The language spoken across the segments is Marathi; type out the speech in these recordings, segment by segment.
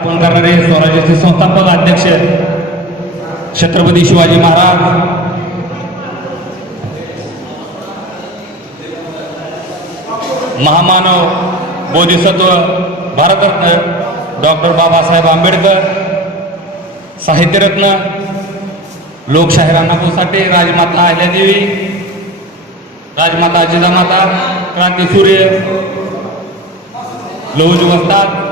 स्थापन करणारे स्वराज्याचे संस्थापक अध्यक्ष छत्रपती शिवाजी महाराज. महामानव बोधिसत्व भारतरत्न डॉक्टर बाबासाहेब आंबेडकर साहित्यरत्न लोकशाहीर अण्णाभाऊ साठे राजमाता अहिल्यादेवी राजमाता जिजामाता क्रांतीसूर्य लौज वस्ताद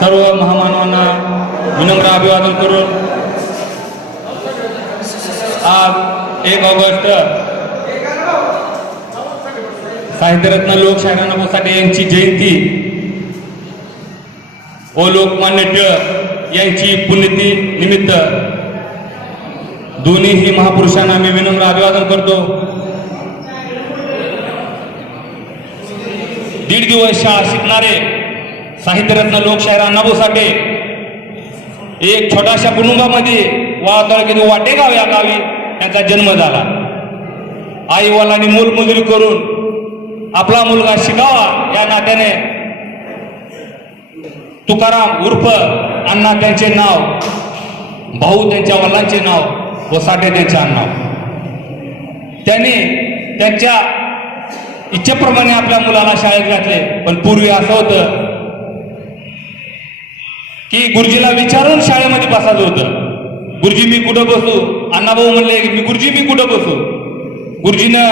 सर्व महामानवांना विनम्र अभिवादन करून आज एक ऑगस्ट साहित्यरत्न लोकशाहीर अण्णाभाऊ साठे यांची जयंती. व लोकमान्य टिळक यांची पुण्यती निमित्त दोन्हीही महापुरुषांना मी विनम्र अभिवादन करतो. दीड दिवस शाळा शिकणारे साहित्यरत्न लोकशाहीर अण्णाभाऊ साठे. एक छोट्याशा कुटुंबामध्ये वा तालुक्यातील वाटेगाव या गावी त्यांचा जन्म झाला. आई वडिलांनी मोलमजुरी करून आपला मुलगा शिकावा या नात्याने तुकाराम उर्फ अण्णा त्यांचे नाव भाऊ त्यांच्या वडिलांचे नाव व साठे त्यांचे नाव. त्यांनी त्यांच्या इच्छेप्रमाणे आपल्या मुलाला शाळेत घातले पण पूर्वी असं होतं की गुरुजीला विचारून शाळेमध्ये बसायचं होतं. गुरुजी मी कुठं बसू? अण्णाभाऊ म्हणले मी गुरुजी मी कुठं बसू? गुरुजीनं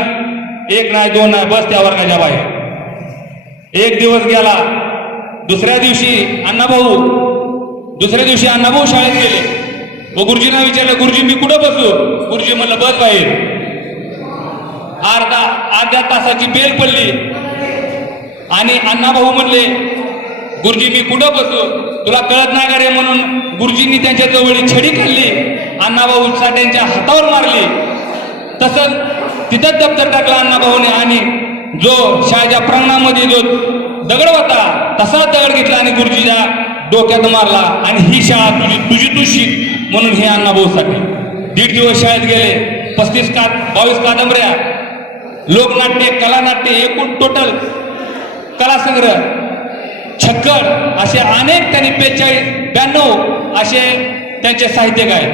एक नाही दोन नाही बस त्या वर्गाच्या बाहेर. एक दिवस गेला. दुसऱ्या दिवशी अण्णाभाऊ दुसऱ्या दिवशी अण्णाभाऊ शाळेत गेले. व गुरुजींना विचारलं गुरुजी मी कुठं बसू? गुरुजी म्हणलं बस बाहेर. अर्धा अर्ध्या तासाची बेल पडली. आणि अण्णाभाऊ म्हणले गुरुजी मी कुठं बसू? तुला कळत नाही का रे म्हणून गुरुजींनी त्यांच्या जवळ छडी खाल्ली अण्णाभाऊ साठ्यांच्या हातावर मारली. तसंच तिथंच दप्तर टाकला अण्णाभाऊने आणि जो शाळेच्या प्रांगणामध्ये जो दगड होता तसाच दगड घेतला आणि गुरुजीच्या डोक्यात मारला. आणि ही शाळा तुझी तुझी तुशी म्हणून हे अण्णाभाऊ साठी दीड दिवस शाळेत गेले पस्तीस का बावीस कादंबऱ्या लोकनाट्य कलानाट्य एकूण टोटल कलासंग्रह. छक्कड असे अनेक त्यांनी बेचाळीस ब्याण्णव असे त्यांचे साहित्यिक आहेत.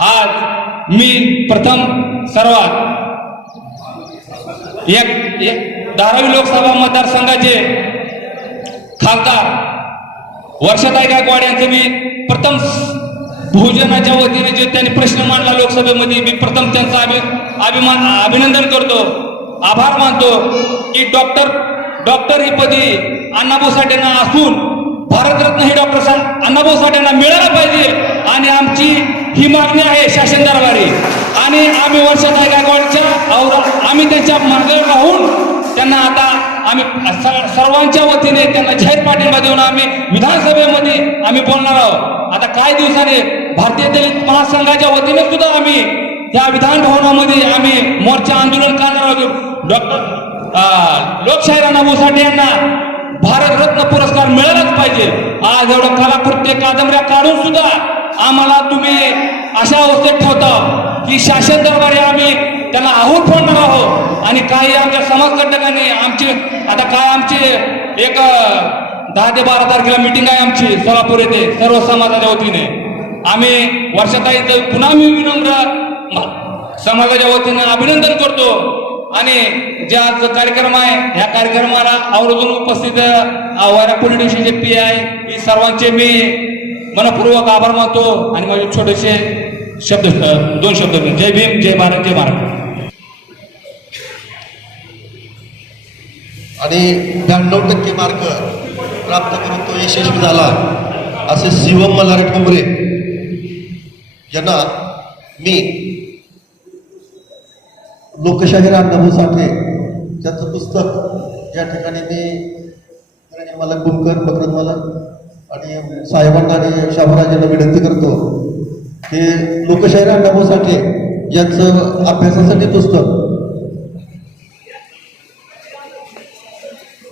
आज मी प्रथम सर्वात एक एक धारावी लोकसभा मतदारसंघाचे खासदार वर्षाताई गायकवाड यांचं मी प्रथम भोजनाच्या वतीने जे त्यांनी प्रश्न मांडला लोकसभेमध्ये मी प्रथम त्यांचा अभि अभिमान अभिनंदन करतो आभार मानतो की डॉक्टर डॉक्टर ही पदी अण्णाभाऊ साठेंना असून भारतरत्न हे डॉक्टर साहेब अण्णाभाऊ साठेंना मिळायला पाहिजे. आणि आमची ही मागणी आहे शासन दरबारी. आणि आम्ही वर्षाताई गायकवाडच्या और आम्ही त्यांच्या मागे राहून त्यांना आता आम्ही सर्वांच्या वतीने त्यांना जाहीर पाठिंबा देऊन आम्ही विधानसभेमध्ये आम्ही बोलणार आहोत. आता काही दिवसाने भारतीय दलित महासंघाच्या वतीने सुद्धा आम्ही या विधान भवनामध्ये आम्ही मोर्चा आंदोलन करणार आहोत. डॉक्टर लोकशाहीर अण्णाभाऊ साठे यांना भारतरत्न पुरस्कार मिळालाच पाहिजे. आज एवढं कलाकृत्य कादंबऱ्या काढून सुद्धा आम्हाला तुम्ही अशा अवस्थेत ठेवता की शासन दरबारी आम्ही त्यांना आहोत फोडणार आहोत. आणि काही आमच्या समाजघटकांनी आमची आता काय आमची एक दहा ते बारा तारखेला मिटिंग आहे आमची सोलापूर येथे सर्व समाजाच्या वतीने. आम्ही वर्षाताईचं पुन्हा मी विनम्र समाजाच्या वतीने अभिनंदन करतो. आणि जे आज कार्यक्रम आहे ह्या कार्यक्रमाला आवर्जून उपस्थित अं, वारा पोलीस स्टेशनचे पी आय ही सर्वांचे मी मनपूर्वक आभार मानतो आणि माझे छोटेसे शब्द दोन शब्द जय भीम जय भारत जय महाराज आणि ब्याण्णव टक्के मार्क प्राप्त करून तो यशस्वी झाला असे शिवम मल्हार ठोंबरे यांना मी लोकशाहीर अण्णाभाऊ साठे. ज्यांचं पुस्तक या ठिकाणी मी मला कुमकर बकरतवाला आणि साहेबांना आणि शाहराजांना विनंती करतो की लोकशाहीर अण्णाभाऊ साठे यांचं अभ्यासासाठी पुस्तक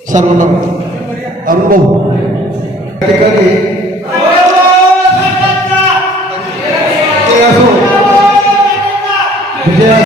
सर्वांना अरुण भाऊ. ठिकाणी